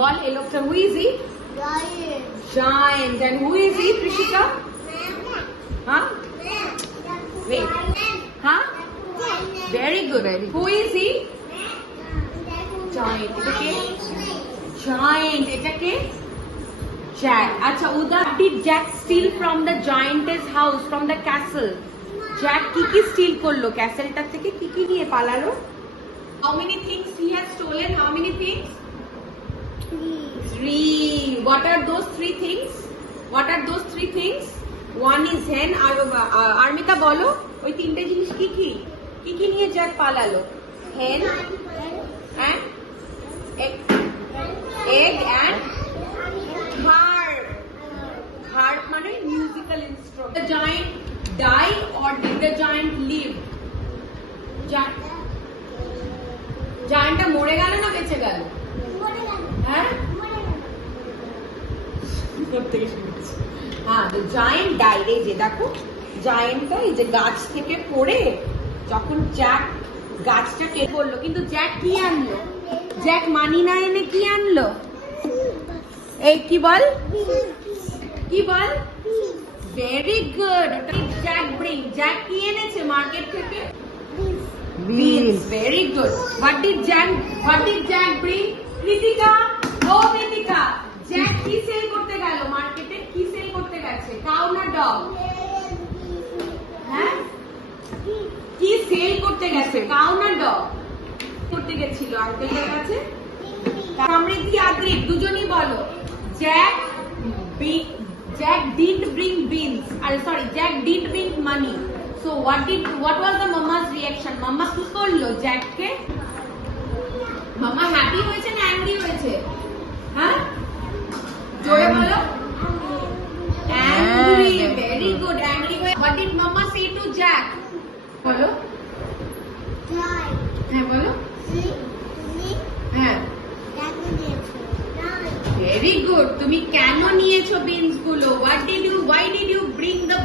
বল এই লোকটা, who is he? Giant. And who is he, Prishika? Huh? Wait. Huh? Very good. Who is he? Giant. এটা কে? Giant. এটা কে? Jack. আচ্ছা, Uda, did Jack steal from the giantess house, from the castle? Jack কি steal করলো ক্যাসেলটা থেকে? কি নিয়ে পালালো? How many things he has stolen? How many things? 3. What are those 3 things? What are those 3 things? One is hen. Armita bolo, ওই তিনটে জিনিস কি নিয়ে জ্যাক পালালো? Hen and egg and harp. Harp মানে musical instrument. The giant die or did the giant live? জায়ান্টটা মরে গেল না বেঁচে গেল? হ্যাঁ, হ্যাঁ, the giant died. এই যে দেখো, জায়ান্টটা এই যে গাছ থেকে পড়ে যখন জ্যাক গাছটা কেটে পড়লো, কিন্তু জ্যাক কি আনলো? জ্যাক মানি না এনে কি আনলো? এই কি বল? Very good. Jack bring. Jack কি এনেছে মার্কেট থেকে? Beans. Very good. What did Jack bring? Kritika. Oh, Kritika. Jack কি সেল করতে গেল মার্কেটে? কি সেল করতে গেছে? কাউ না ডগ? হ্যাঁ, কি সেল করতে গেছে? কাউ না ডগ? করতে গেছিল আঙ্কেলের কাছে। সমৃদ্ধি আদ্রিক দুজনই বলো। Jack didn't bring beans. Sorry, Jack did bring money. So what was the mama's reaction? Mama কি করলো জ্যাককে? মামা হ্যাপি হয়েছে না অ্যাংরি হয়েছে? হ্যাঁ, জোরে বলো। অ্যাংরি. Very good. অ্যাংরি হয়ে what did mama say to Jack? বলো। হ্যাঁ বলো। হ্যাঁ, ভেরি গুড. তুমি কেন নিয়েছো বিনস গুলো? Why did you bring the